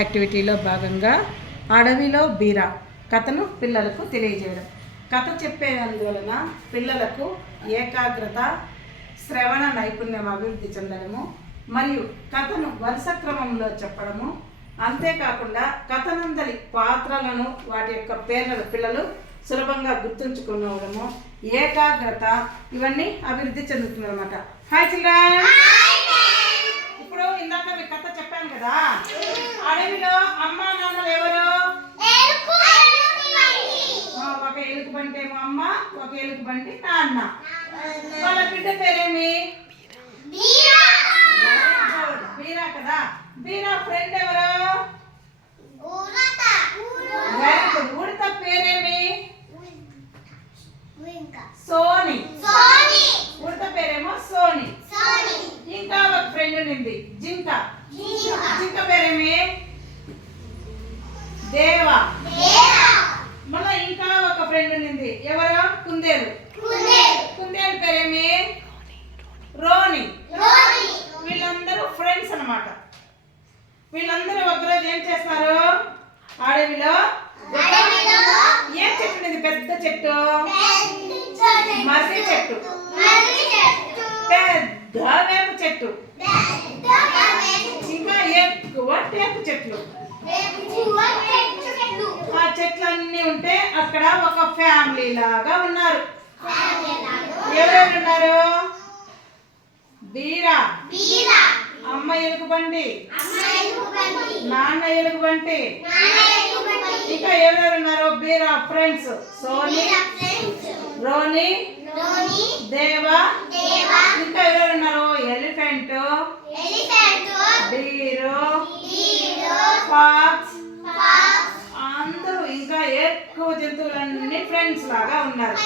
యాక్టివిటీలో భాగంగా అడవిలో బీరా కథను పిల్లలకు తెలియజేయడం. కథ చెప్పేందువలన పిల్లలకు ఏకాగ్రత, శ్రవణ నైపుణ్యం అభివృద్ధి చెందడము మరియు కథను వరుస క్రమంలో చెప్పడము, అంతేకాకుండా కథనందరి పాత్రలను వాటి యొక్క పేర్లను పిల్లలు సులభంగా గుర్తుంచుకోవడము, ఏకాగ్రత ఇవన్నీ అభివృద్ధి చెందుతుంది అన్నమాట. హాయ్ చిల్డ్రన్, ఇప్పుడు ఇందాక మీ కథ చెప్పాను కదా, అడవిలో అమ్మా నాన్నలు ఎవరు? ఒక ఎలుగుబంటి ఏమో అమ్మ, ఒక ఎలుగుబంటి నాన్న. వాళ్ళ బిడ్డ పేరేమి? బీరా కదా. బీరా ఫ్రెండ్ ఎవరు? ఉడత పేరేమి? సోని. ఉడత పేరేమో సోని. ఇంకా ఒక ఫ్రెండ్ ఉంది జింక. జింక పేరేమి? దేవా. మళ్ళా ఇంకా ఒక ఫ్రెండ్ ఉంది ఎవరు? కుందేలు. కుందేలు పేరేమి? రోని. వీళ్ళందరూ ఫ్రెండ్స్ అన్నమాట. వీళ్ళందరూ ఒకరోజు ఏం చేస్తారు? అడవిలో ఏం చెట్టు ఉంది? పెద్ద చెట్టు, మర్రి చెట్టు, పెద్ద వేప చెట్టు, ఇంకా ఎక్కువ టేకు చెట్లు. ఆ చెట్లన్నీ ఉంటే అక్కడ ఒక ఫ్యామిలీ లాగా ఉన్నారు. ఎవరెవరు ఉన్నారు? బీరా, అమ్మ ఎలుగుబంటి, నాన్న ఎలుగుబంటి, ఇంకా ఎవరెవరు ఉన్నారు? బీరా ఫ్రెండ్స్ సోని, రోని, దేవా, ఇంకా ఎవరెవరు ఉన్నారు? ఎలిఫెంట్, బీరు, ఫాక్స్, అందరూ ఇంకా ఎక్కువ జంతువులన్నీ ఫ్రెండ్స్ లాగా ఉన్నారు.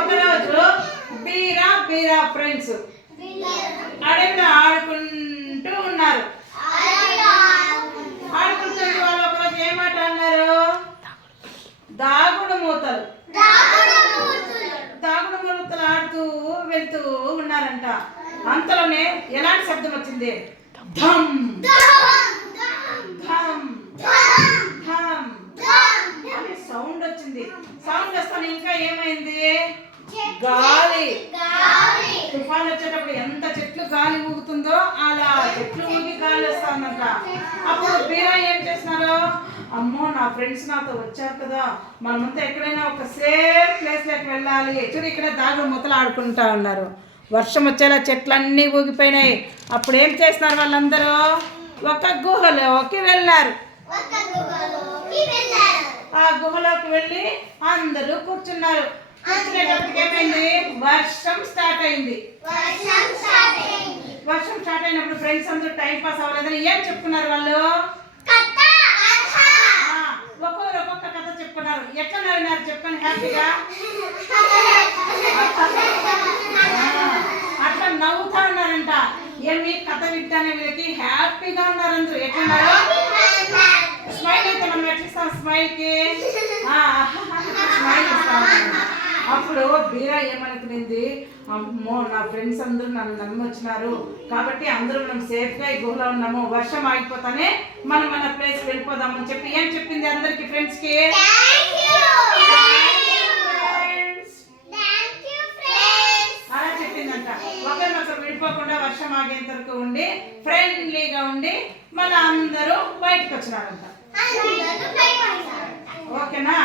ఒకరోజు బీరా ఫ్రెండ్స్ అడవిలో ఆడుకుంటూ ఉన్నారు. ఆడుకుంటుంటే వాళ్ళు ఒకరోజు ఏమాట అన్నారు? దాగుడు మూతలు ఆడుతూ వెళ్తూ ఉన్నారంట. అంతలోనే ఎలాంటి శబ్దం వచ్చింది? ధమ్ ధమ్ ధమ్ అనే సౌండ్ వచ్చింది. సౌండ్ వస్తాను ఇంకా ఏమైంది? గాలి. తుఫాన్ వచ్చేటప్పుడు ఎంత చెట్లు గాలి ఊగుతుందో అలా చెట్లు ఊగి గాలి వస్తుందంట. అప్పుడు బీరా ఏం చేస్తున్నారు? అమ్మో, నా ఫ్రెండ్స్ నాతో వచ్చారు కదా, మనమంతా ఎక్కడైనా ఒక సేఫ్ ప్లేస్ లోకి వెళ్ళాలి. చూడు, ఇక్కడ దాగుడు మూతలు ఆడుకుంటా ఉన్నారు. వర్షం వచ్చేలా చెట్లన్నీ ఊగిపోయినాయి. అప్పుడు ఏం చేస్తున్నారు? వాళ్ళందరూ ఒక గుహలోకి వెళ్ళారు. ఆ గుహలోకి వెళ్ళి అందరూ కూర్చున్నారు. కూర్చునేటప్పటికి ఏమైంది? వర్షం స్టార్ట్ అయింది. వర్షం స్టార్ట్ అయినప్పుడు ఫ్రెండ్స్ అందరూ టైం పాస్ అవ్వలేదని ఏం చెప్పుకున్నారు? వాళ్ళు ఒక్కొక్కరు ఒక్కొక్క కథ చెప్పుకున్నారు. ఎట్లా నవ్వినారు చెప్పండి హ్యాపీగా? అట్లా నవ్వుతా ఉన్నారంట. ఏమి కథ వింటానే వీళ్ళకి హ్యాపీగా ఉన్నారు అందరూ. ఎట్లున్నారు? స్మైల్ అయితే మనం ఎట్లా ఇస్తాం? స్మైల్ కి స్మైల్ ఇస్తాం. అప్పుడు బీరా ఏమనుకునింది? అమ్మో, నా ఫ్రెండ్స్ అందరూ నన్ను నమ్మి వచ్చినారు కాబట్టి అందరూ మనం సేఫ్గా ఈ గుహలో ఉన్నాము, వర్షం ఆగిపోతానే మనం మన ప్లేస్ వెళ్ళిపోదాము అని చెప్పి ఏం చెప్పింది అందరికి ఫ్రెండ్స్కి? అలా చెప్పిందంట. ఒకరినొకరు విడిపోకుండా వర్షం ఆగేంత వరకు ఉండి ఫ్రెండ్లీగా ఉండి మళ్ళీ అందరూ బయటకు వచ్చినారంట. ఓకేనా?